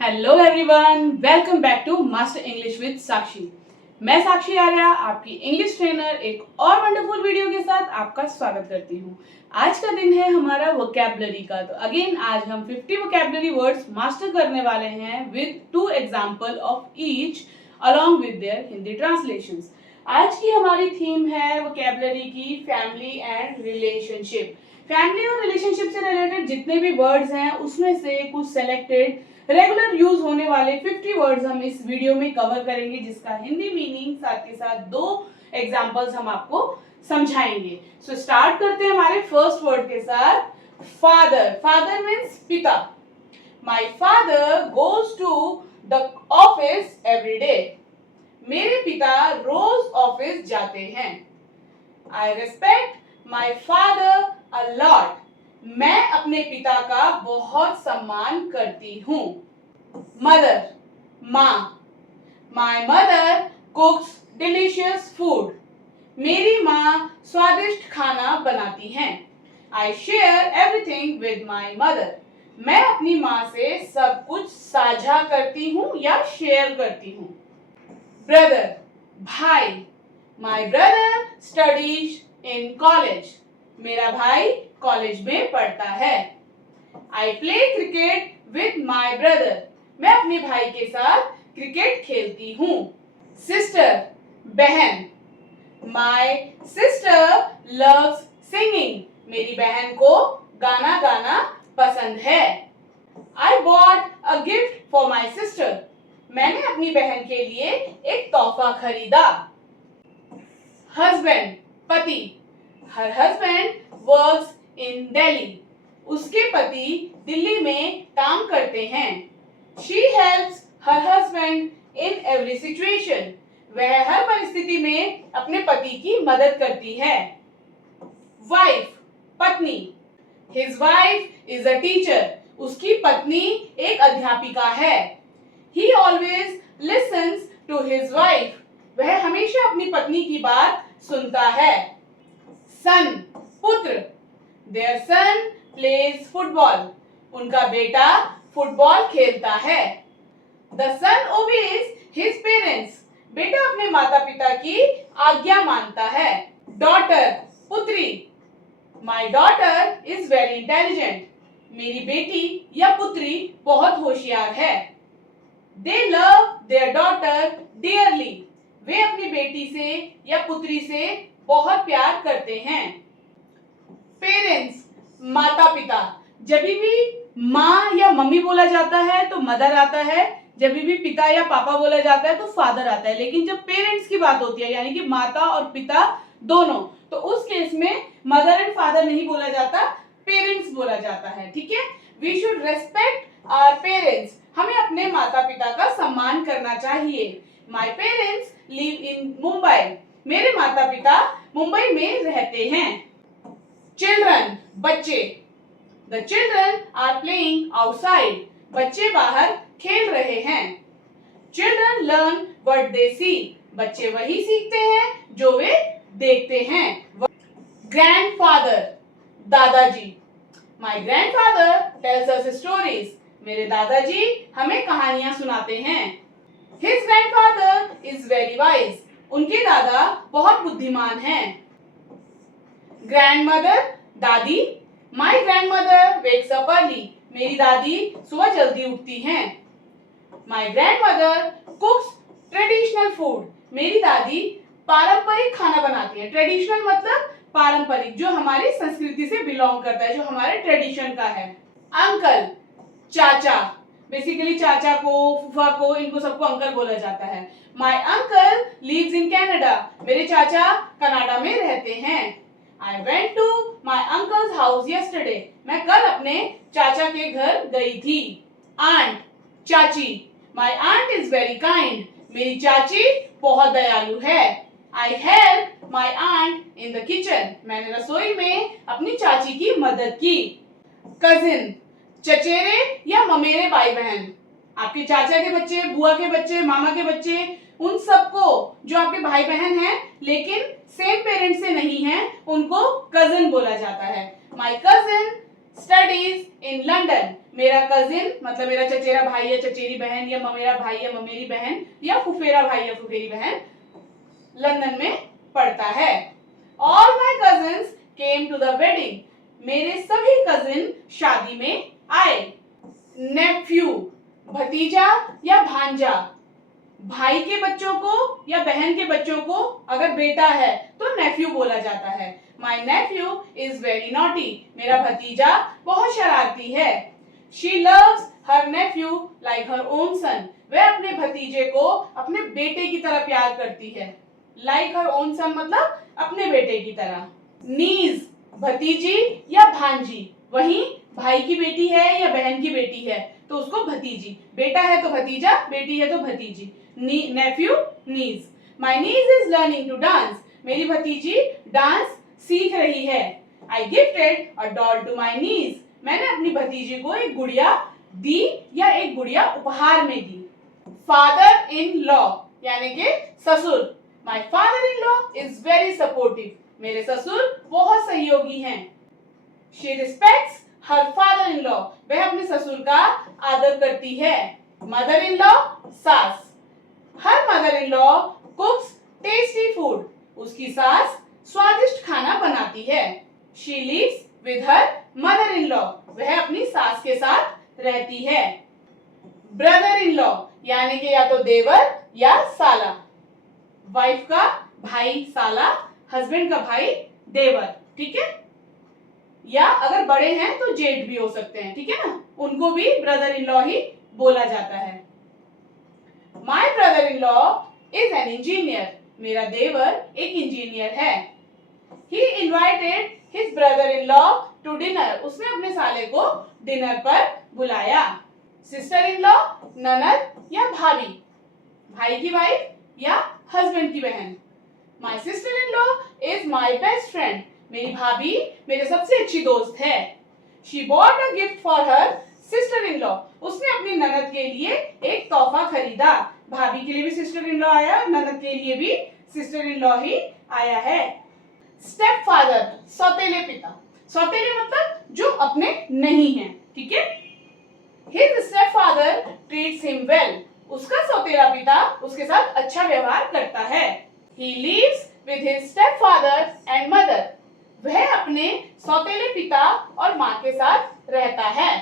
Hello everyone, welcome back to master English with Sakshi. मैं साक्षी आर्या, आपकी English trainer, एक और वंडरफुल वीडियो के साथ आपका स्वागत करती हूँ। आज का दिन है हमारा वोकैबुलरी का। तो अगेन आज हम 50 वोकैबुलरी वर्ड्स मास्टर करने वाले हैं with 2 example of each along with their Hindi translations. आज की हमारी थीम है वोकैबुलरी की फैमिली एंड रिलेशनशिप। फैमिली और रिलेशनशिप से रिलेटेड जितने भी वर्ड्स हैं उसमें से कुछ सेलेक्टेड रेगुलर यूज होने वाले 50 वर्ड्स हम इस वीडियो में कवर करेंगे, जिसका हिंदी मीनिंग साथ के साथ 2 एग्जांपल्स हम आपको समझाएंगे। सो स्टार्ट करते हैं हमारे फर्स्ट वर्ड के साथ, फादर। फादर मीन्स पिता। My father goes to the office every day. मेरे पिता रोज ऑफिस जाते हैं। I respect my father a lot. मैं अपने पिता का बहुत सम्मान करती हूँ। मदर, माँ। My mother कुक्स delicious food. मेरी माँ स्वादिष्ट खाना बनाती हैं। I share everything with my mother. मैं अपनी माँ से सब कुछ साझा करती हूँ या शेयर करती हूँ। ब्रदर, भाई। My brother studies in college. मेरा भाई कॉलेज में पढ़ता है। I play cricket with my brother. मैं अपने भाई के साथ क्रिकेट खेलती हूँ। सिस्टर, बहन। My sister loves singing. मेरी बहन को गाना गाना पसंद है। I bought a gift for my sister. मैंने अपनी बहन के लिए एक तोहफा खरीदा। हस्बैंड, पति। Her husband works in Delhi. उसके पति दिल्ली में काम करते हैं। She helps her husband in every situation. वह हर परिस्थिति में अपने पति की मदद करती है। वाइफ, पत्नी। His wife is a teacher. उसकी पत्नी एक अध्यापिका है। He always listens to his wife. वह हमेशा अपनी पत्नी की बात सुनता है। सन, पुत्र। Their son plays football. उनका बेटा फुटबॉल खेलता है। The son obeys his parents. बेटा अपने माता पिता की आज्ञा मानता है। डॉटर, पुत्री। My daughter is very intelligent. मेरी बेटी या पुत्री बहुत होशियार है। They love their daughter dearly. वे अपनी बेटी से या पुत्री से बहुत प्यार करते हैं। पेरेंट्स, माता पिता। जब भी माँ या मम्मी बोला जाता है तो मदर आता है, जब भी पिता या पापा बोला जाता है तो फादर आता है। लेकिन जब पेरेंट्स की बात होती है, यानी कि माता और पिता दोनों, तो उस केस में मदर एंड फादर नहीं बोला जाता, पेरेंट्स बोला जाता है। ठीक है, we should respect our parents. हमें अपने माता पिता का सम्मान करना चाहिए। My parents live in Mumbai. मेरे माता पिता मुंबई में रहते हैं। चिल्ड्रन, बच्चे। The children are playing outside. बच्चे बाहर खेल रहे हैं। Children learn what they see. बच्चे वही सीखते हैं जो वे देखते हैं। ग्रैंडफादर, दादाजी। My grandfather tells us stories. मेरे दादाजी हमें कहानियां सुनाते हैं। His grandfather is very wise. उनके दादा बहुत बुद्धिमान हैं। ग्रैंडमदर, दादी। My grandmother wakes up early. मेरी दादी सुबह जल्दी उठती हैं। My grandmother कुक्स traditional food. मेरी दादी पारंपरिक खाना बनाती है। ट्रेडिशनल मतलब पारंपरिक, जो हमारी संस्कृति से बिलोंग करता है, जो हमारे ट्रेडिशन का है। अंकल, चाचा। बेसिकली चाचा को, फूफा को, इनको सबको अंकल बोला जाता है। My uncle lives in Canada. मेरे चाचा कनाडा में रहते हैं। I went to my uncle's house yesterday. मैं कल अपने चाचा के घर गई थी। Aunt, चाची। My aunt is very kind. मेरी चाची बहुत दयालु है। I helped my aunt in the kitchen. मैंने रसोई में अपनी चाची की मदद की। Cousin, चचेरे या ममेरे भाई बहन। आपके चाचा के बच्चे, बुआ के बच्चे, मामा के बच्चे, उन सबको जो आपके भाई बहन हैं लेकिन सेम पेरेंट्स से नहीं हैं, उनको कजिन बोला जाता है। My cousin studies in London. मेरा कजिन मतलब मेरा चचेरा भाई या चचेरी बहन या ममेरा भाई या ममेरी बहन या फुफेरा भाई या फुफेरी बहन लंदन में पढ़ता है। All my cousins came to the wedding. मेरे सभी कजिन शादी में आए। नेफ्यू भतीजा या भांजा। भाई के बच्चों को या बहन के बच्चों को अगर बेटा है तो नेफ्यू बोला जाता है। My nephew is very naughty. मेरा भतीजा बहुत शरारती है। She loves her nephew like her own son. वह अपने भतीजे को अपने बेटे की तरह प्यार करती है। लाइक हर ओन सन मतलब अपने बेटे की तरह। नीज भतीजी या भांजी। वहीं भाई की बेटी है या बहन की बेटी है तो उसको भतीजी, बेटा है तो भतीजा, बेटी है तो भतीजी। Nephew niece. My niece is learning to dance. मेरी भतीजी डांस सीख रही है। I gifted a doll to my niece. मैंने अपनी भतीजी को एक गुड़िया दी या एक गुड़िया उपहार में दी। फादर इन लॉ यानी कि ससुर। My father in law is very supportive. मेरे ससुर बहुत सहयोगी हैं। She respects her father in law. वह अपने ससुर का आदर करती है। मदर इन लॉ सास। Her mother in law cooks tasty food. उसकी सास स्वादिष्ट खाना बनाती है। She lives with her mother in law. वह अपनी सास के साथ रहती है। ब्रदर इन लॉ यानी कि या तो देवर या साला। वाइफ का भाई साला, हस्बैंड का भाई देवर, ठीक है। या अगर बड़े हैं तो जेठ भी हो सकते हैं, ठीक है ना, उनको भी ब्रदर इन लॉ ही बोला जाता है। My brother in law is an engineer. मेरा देवर एक इंजीनियर है। He invited his brother in law to dinner. उसने अपने साले को डिनर पर बुलाया। सिस्टर इन लॉ ननद या भाभी, भाई की वाइफ या हस्बैंड की बहन। My sister in law is my best friend. मेरी भाभी मेरे सबसे अच्छी दोस्त है। She bought a gift for her sister in law. उसने अपनी ननद के लिए एक तोहफा खरीदा। भाभी के लिए भी सिस्टर इन लॉ आया, ननद के लिए भी सिस्टर इन लॉ ही आया है। स्टेप फादर सौतेले पिता। सौतेले मतलब जो अपने नहीं है, ठीक है। His step father treats him well. उसका सौतेला पिता उसके साथ अच्छा व्यवहार करता है। He lives with his step father and mother. वह अपने सौतेले पिता और माँ के साथ रहता है।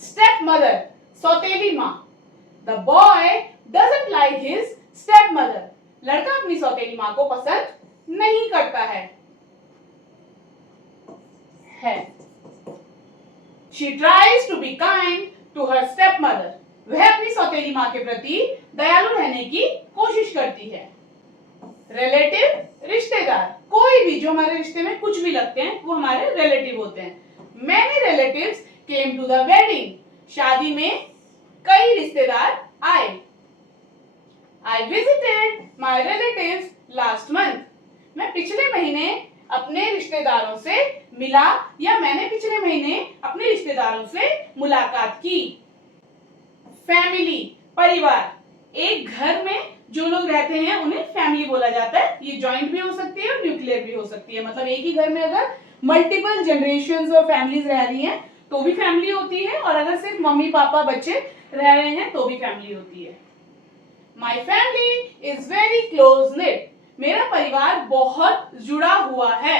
स्टेप मदर सौतेली माँ। The boy doesn't like his step mother. लड़का अपनी सौतेली माँ को पसंद नहीं करता है। She tries to be kind to her stepmother. वह अपनी सौतेली माँ के प्रति दयालु रहने की कोशिश करती है। रिलेटिव रिश्तेदार, कोई भी जो हमारे रिश्ते में कुछ भी लगते हैं वो हमारे रिलेटिव होते हैं। Many relatives came to the wedding. शादी में कई रिश्तेदार आए। I visited my relatives last month. मैं पिछले महीने अपने रिश्तेदारों से मिला या मैंने पिछले महीने अपने रिश्तेदारों से मुलाकात की। फैमिली परिवार, एक घर में जो लोग रहते हैं उन्हें फैमिली बोला जाता है। ये जॉइंट भी हो सकती है और न्यूक्लियर भी हो सकती है, मतलब एक ही घर में अगर मल्टीपल जनरेशंस और फैमिलीज रह रही हैं तो भी फैमिली होती है, और अगर सिर्फ मम्मी पापा बच्चे रह रहे हैं तो भी फैमिली होती है। My family is very close knit. मेरा परिवार बहुत जुड़ा हुआ है।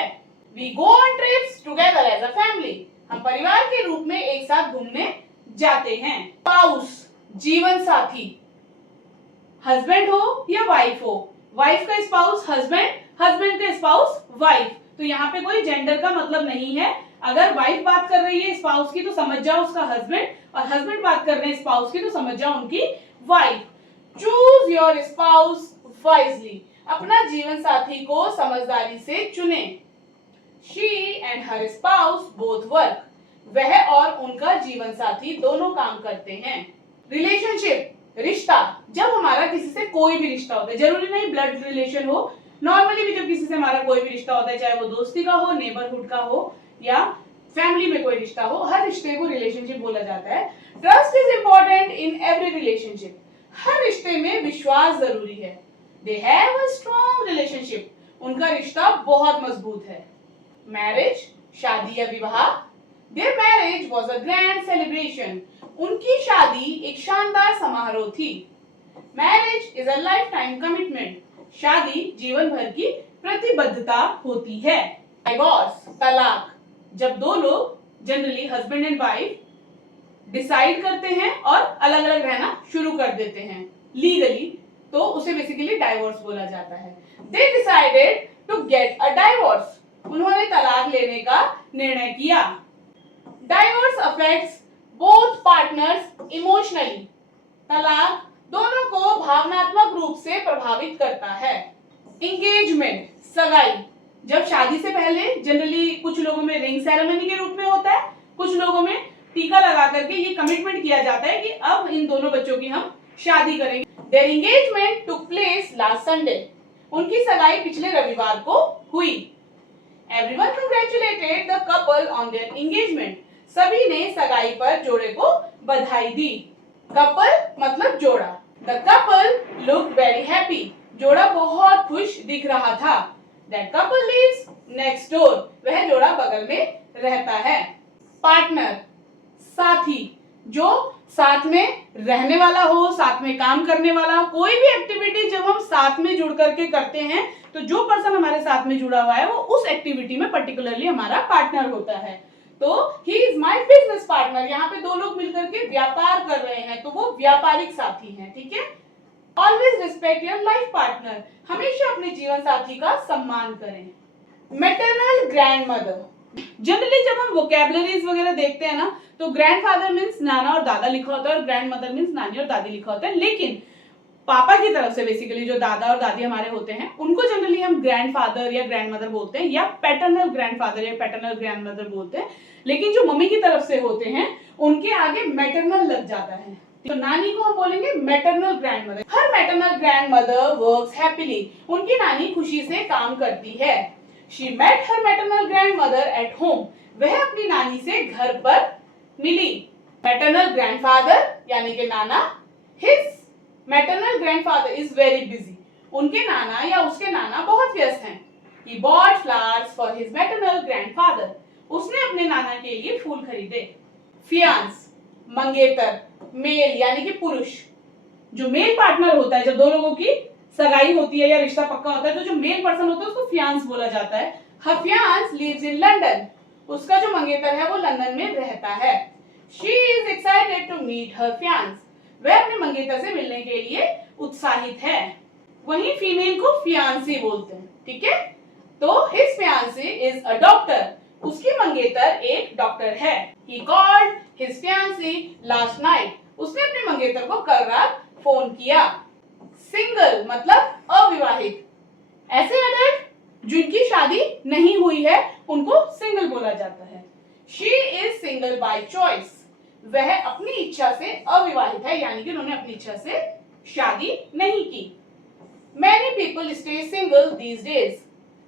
We go on trips together as a family. हम परिवार के रूप में एक साथ घूमने जाते हैं। स्पाउस जीवन साथी, हस्बैंड हो या वाइफ हो, वाइफ का स्पाउस हस्बैंड, हस्बैंड का स्पाउस वाइफ। तो यहाँ पे कोई जेंडर का मतलब नहीं है। अगर वाइफ बात कर रही है स्पाउस की तो समझ जाओ उसका हस्बैंड, और हस्बैंड बात कर रहे हैं स्पाउस की तो समझ जाओ उनकी wife. Choose your spouse wisely. अपना जीवन साथी को समझदारी से चुने। She and her spouse both work. वह और उनका जीवन साथी दोनों काम करते हैं। रिलेशनशिप रिश्ता, जब हमारा किसी से कोई भी रिश्ता होता है, जरूरी नहीं ब्लड रिलेशन हो, नॉर्मली भी जब किसी से हमारा कोई भी रिश्ता होता है, चाहे वो दोस्ती का हो, नेबरहुड का हो या फैमिली में कोई रिश्ता हो, हर रिश्ते को रिलेशनशिप बोला जाता है। Trust is important in every relationship. हर रिश्ते में विश्वास जरूरी है। They have a strong relationship. उनका रिश्ता बहुत मजबूत है। मैरिज शादी या विवाह, Their marriage was a grand celebration. उनकी शादी एक शानदार समारोह थी. Marriage is a lifetime commitment. शादी जीवन भर की प्रतिबद्धता होती है. Divorce, तलाक, जब दो लोग generally husband and wife decide करते हैं और अलग अलग रहना शुरू कर देते हैं लीगली, तो उसे बेसिकली डाइवोर्स बोला जाता है. They decided to get a divorce. उन्होंने तलाक लेने का निर्णय किया. Divorce affects both partners emotionally. तलाक दोनों को भावनात्मक रूप से प्रभावित करता है. Engagement, सगाई, जब शादी से पहले जनरली कुछ लोगों में रिंग सेरेमनी के रूप में होता है, कुछ लोगों में टीका लगा करके ये कमिटमेंट किया जाता है कि अब इन दोनों बच्चों की हम शादी करेंगे. Their engagement took place last Sunday. उनकी सगाई पिछले रविवार को हुई. Everyone congratulated the couple on their engagement. सभी ने सगाई पर जोड़े को बधाई दी. Couple मतलब जोड़ा. The couple looked very happy. जोड़ा बहुत खुश दिख रहा था. That couple lives next door. वह जोड़ा बगल में रहता है. Partner, साथी, जो साथ में रहने वाला हो, साथ में काम करने वाला हो. कोई भी एक्टिविटी जब हम साथ में जुड़ करके करते हैं तो जो पर्सन हमारे साथ में जुड़ा हुआ है वो उस एक्टिविटी में पर्टिकुलरली हमारा पार्टनर होता है. तो he is my business partner. यहाँ पे दो लोग मिलकर के व्यापार कर रहे हैं तो वो व्यापारिक साथी हैं. ठीक है. Always respect your life partner. हमेशा अपने जीवन साथी का सम्मान करें. मैटरनल ग्रैंडमदर, जनरली जब हम वोकैबुलरीज वगैरह देखते हैं ना तो ग्रैंडफादर मींस नाना और दादा लिखा होता है और ग्रैंडमदर मींस नानी और दादी लिखा होता है. लेकिन पापा की तरफ से बेसिकली जो दादा और दादी हमारे होते हैं उनको जनरली हम ग्रैंडफादर या ग्रैंडमदर बोलते हैं या पैटर्नल ग्रैंडफादर या पैटर्नल ग्रैंडमदर बोलते हैं. लेकिन जो मम्मी की तरफ से होते हैं उनके आगे मैटरनल लग जाता है. तो नानी को हम बोलेंगे maternal grandmother. Her maternal grandmother works happily. उनकी नानी खुशी से काम करती है. She met her maternal grandmother at home. वह अपनी नानी से घर पर मिली. मैटरनल ग्रैंडफादर यानी कि नाना, his maternal grandfather is very busy. उनके नाना या उसके नाना बहुत व्यस्त हैं. He bought flowers for his maternal grandfather. उसने अपने नाना के लिए फूल खरीदे. फियांस, मंगेतर, मेल यानी कि पुरुष. जो मेल पार्टनर होता है, जब दो लोगों की सगाई होती है या रिश्ता पक्का होता है तो जो मेल पर्सन होता है उसको फियांस बोला जाता है. Her fiance lives in London. उसका जो मंगेतर है वो लंदन में रहता है. She is excited to meet her fiance. वह अपने मंगेतर से मिलने के लिए उत्साहित है. वहीं फीमेल को फियांसी बोलते हैं. ठीक है. तो his fiancée is a doctor. उसकी मंगेतर एक डॉक्टर है. He called his fiancée last night. उसने अपने मंगेतर को कल रात फोन किया. सिंगल मतलब अविवाहित. ऐसे अडल्ट जिनकी शादी नहीं हुई है उनको सिंगल बोला जाता है. She is single by choice. वह अपनी इच्छा से अविवाहित है यानी कि उन्होंने अपनी इच्छा से शादी नहीं की. Many people stay single these days.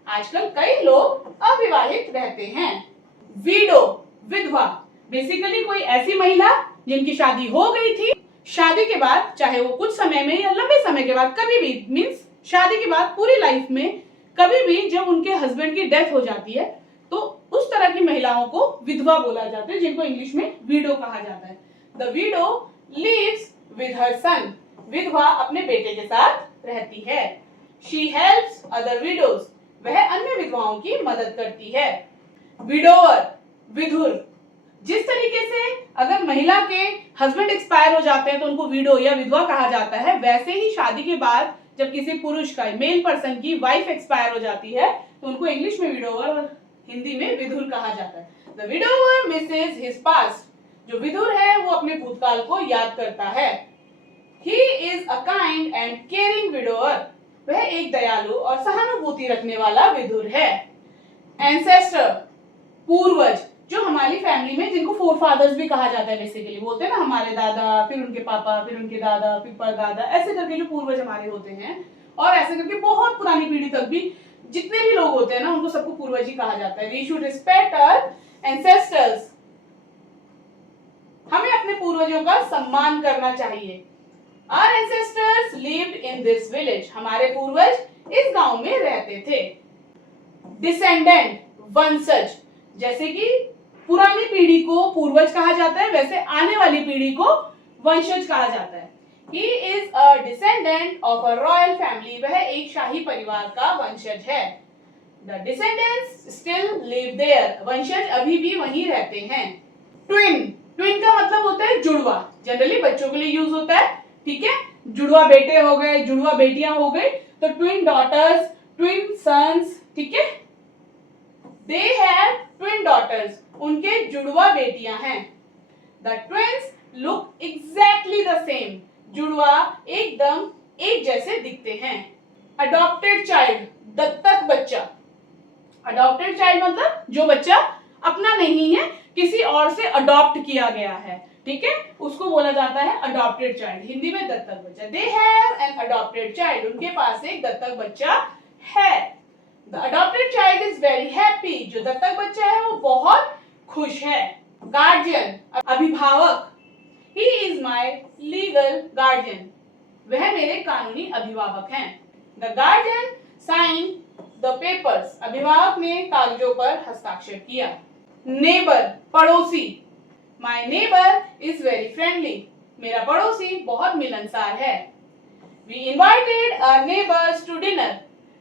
आजकल कई लोग अविवाहित रहते हैं. विडो, विधवा, बेसिकली कोई ऐसी महिला जिनकी शादी हो गई थी, शादी के बाद चाहे वो कुछ समय में या लंबे समय के बाद कभी भी मींस शादी के बाद पूरी लाइफ में कभी भी जब उनके हस्बैंड की डेथ हो जाती है तो उस तरह की महिलाओं को विधवा बोला जाता है जिनको इंग्लिश में विडो कहा जाता है. The widow lives with her son. विधवा अपने बेटे के साथ रहती है. She helps other widows. वह अन्य विधवाओं की मदद करती है. विडोअर, विधुर, जिस तरीके से अगर महिला के हस्बैंड एक्सपायर हो जाते हैं तो उनको विडो या विधवा कहा जाता है, वैसे ही शादी के बाद जब किसी पुरुष का मेल पर्सन की वाइफ एक्सपायर हो जाती है तो उनको इंग्लिश में विडोअर और हिंदी में विधुर कहा जाता है. The widower Mrs his past. जो विधुर है वो अपने भूतकाल को याद करता है. He is a kind and caring widower. वह एक दयालु और सहानुभूति रखने वाला विधुर है. एंसेस्टर, पूर्वज, जो हमारी फैमिली में जिनको फोर फादर्स भी कहा जाता है बेसिकली, बोलते हैं ना हमारे दादा, फिर उनके पापा, फिर उनके दादा, फिर परदादा, ऐसे करके जो पूर्वज हमारे होते हैं और ऐसे करके बहुत पुरानी पीढ़ी तक भी जितने भी लोग होते हैं ना उनको सबको पूर्वज ही कहा जाता है. We should respect our ancestors. हमें अपने पूर्वजों का सम्मान करना चाहिए. Our ancestors lived in this village. हमारे पूर्वज इस गांव में रहते थे. Descendant, वंशज, जैसे कि पुरानी पीढ़ी को पूर्वज कहा जाता है, वैसे आने वाली पीढ़ी को वंशज कहा जाता है। He is a descendant of a royal family. वह एक शाही परिवार का वंशज है। The descendants still live there. वंशज अभी भी वहीं रहते हैं। Twin, twin का मतलब होता है जुड़वा, जनरली बच्चों के लिए यूज होता है, ठीक है। जुड़वा बेटे हो गए, जुड़वा बेटियां हो गई, तो ट्विन डॉटर्स, ट्विन सन्स, ठीक है। They have twin daughters. उनके जुड़वा बेटियां हैं। The twins look exactly the same. जुड़वा एकदम एक जैसे दिखते हैं। Adopted child, दत्तक बच्चा। Adopted child मतलब जो बच्चा अपना नहीं है, किसी और से अडॉप्ट किया गया है, ठीक है, उसको बोला जाता है adopted child, हिंदी में दत्तक बच्चा। They have an adopted child. उनके पास एक दत्तक बच्चा है। The adopted child is very happy. जो दत्तक बच्चा है वो बहुत खुश है। Guardian, अभिभावक। He is my legal guardian. वह मेरे कानूनी अभिभावक हैं। The guardian signed the papers. अभिभावक ने कागजों पर हस्ताक्षर किया। Neighbor, पड़ोसी। My neighbor is very friendly. मेरा पड़ोसी बहुत मिलनसार है। We invited our neighbors to dinner.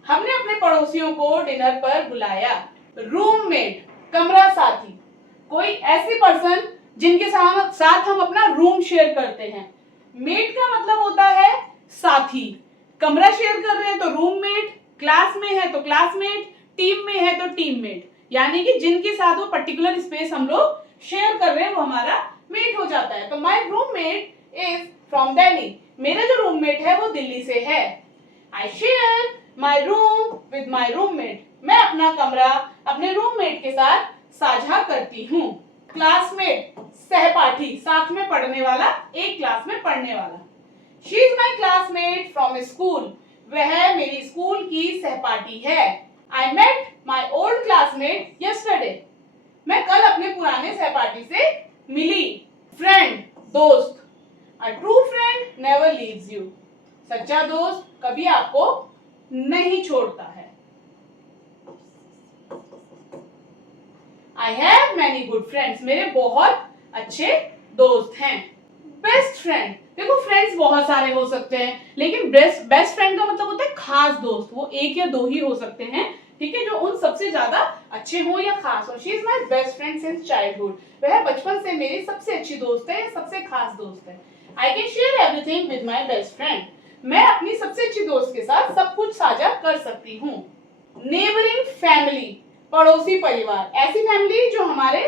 हमने अपने पड़ोसियों को डिनर पर बुलाया। रूममेट, कमरा साथी, कोई ऐसी पर्सन जिनके साथ हम अपना रूम शेयर करते हैं। मेट का मतलब होता है साथी, कमरा शेयर कर रहे हैं तो रूममेट, क्लास में है तो क्लासमेट, टीम में है तो टीममेट, यानी कि जिनके साथ वो पर्टिकुलर स्पेस हम लोग शेयर कर रहे हैं वो हमारा मेट हो जाता है। तो my roommate is from Delhi. मेरा जो रूममेट है वो दिल्ली से है। I share my room with my roommate. मैं अपना कमरा अपने रूममेट के साथ साझा करती हूँ। क्लासमेट, सहपाठी, साथ में पढ़ने वाला, एक क्लास में पढ़ने वाला। She is my classmate from school. वह मेरी स्कूल की सहपाठी है। I met my old classmate yesterday. मैं कल अपने पुराने सहपाठी से मिली। फ्रेंड, दोस्त। A true friend never leaves you. सच्चा दोस्त कभी आपको नहीं छोड़ता है। I have many good friends. मेरे बहुत अच्छे दोस्त हैं। बेस्ट फ्रेंड, देखो फ्रेंड्स बहुत सारे हो सकते हैं, लेकिन बेस्ट फ्रेंड का मतलब होता है खास दोस्त। वो एक या दो ही हो सकते हैं, ठीक है, जो उन सबसे ज्यादा अच्छे हो या खास हो। She is my best friend since childhood. वह बचपन से मेरी सबसे अच्छी दोस्त है, सबसे खास दोस्त है। I can share everything with my best friend. मैं अपनी सबसे अच्छी दोस्त के साथ सब कुछ साझा कर सकती हूँ। नेबरिंग फैमिली, पड़ोसी परिवार। ऐसी फैमिली जो हमारे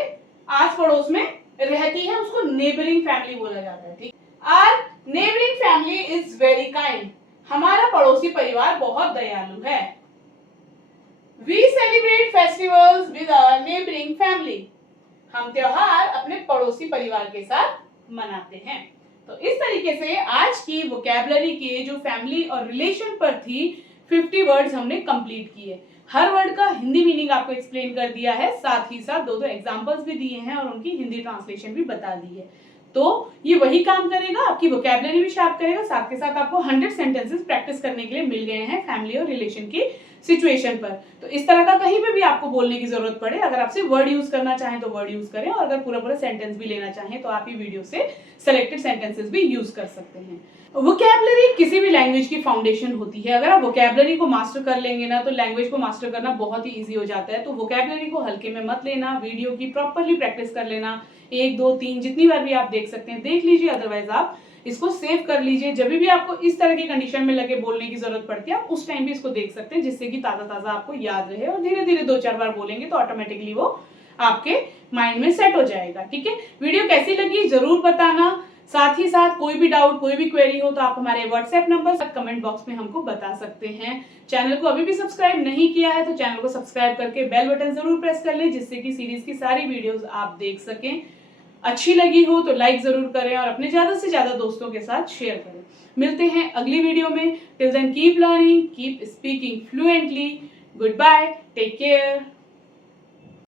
आस पड़ोस में रहती है उसको नेबरिंग फैमिली बोला जाता है, ठीक। Our neighbouring family is very kind. हमारा पड़ोसी परिवार बहुत दयालु है। We celebrate festivals with our neighbouring family. हम त्योहार अपने पड़ोसी परिवार के साथ मनाते हैं। तो इस तरीके से आज की वोकैबुलरी के जो फैमिली और रिलेशन पर थी 50 वर्ड्स हमने कंप्लीट किए। हर वर्ड का हिंदी मीनिंग आपको एक्सप्लेन कर दिया है, साथ ही साथ दो एग्जांपल्स भी दिए हैं और उनकी हिंदी ट्रांसलेशन भी बता दी है। तो ये वही काम करेगा, आपकी वोकैबुलरी भी शार्प करेगा, साथ के साथ आपको 100 सेंटेंसेस प्रैक्टिस करने के लिए मिल गए हैं फैमिली और रिलेशन की सिचुएशन पर। तो इस तरह का कहीं पे भी आपको बोलने की जरूरत पड़े, अगर आपसे वर्ड यूज करना चाहें तो वर्ड यूज करें, और अगर पूरा सेंटेंस भी लेना चाहें तो आप ये वीडियो से सेलेक्टेड सेंटेंसेस भी यूज कर सकते हैं। वोकैबुलरी किसी भी लैंग्वेज की फाउंडेशन होती है। अगर आप वोकैबुलरी को मास्टर कर लेंगे ना तो लैंग्वेज को मास्टर करना बहुत ही इजी हो जाता है। तो वोकैबुलरी को हल्के में मत लेना, वीडियो की प्रॉपरली प्रैक्टिस कर लेना, 1 2 3 जितनी बार भी आप देख सकते हैं देख लीजिए, अदरवाइज आप इसको सेव कर लीजिए। जब भी आपको इस तरह की कंडीशन में लगे बोलने की जरूरत पड़ती है आप उस टाइम भी इसको देख सकते हैं, जिससे कि ताजा ताजा आपको याद रहे, और धीरे धीरे 2-4 बार बोलेंगे तो ऑटोमेटिकली वो आपके माइंड में सेट हो जाएगा। ठीक है, वीडियो कैसी लगी जरूर बताना। साथ ही साथ कोई भी डाउट, कोई भी क्वेरी हो तो आप हमारे व्हाट्सएप नंबर पर कमेंट बॉक्स में हमको बता सकते हैं। चैनल को अभी भी सब्सक्राइब नहीं किया है तो चैनल को सब्सक्राइब करके बेल बटन जरूर प्रेस कर लें, जिससे कि सीरीज की सारी वीडियोस आप देख सकें। अच्छी लगी हो तो लाइक जरूर करें और अपने ज्यादा से ज्यादा दोस्तों के साथ शेयर करें। मिलते हैं अगली वीडियो में। Till then keep learning, keep speaking fluently. Goodbye, take care.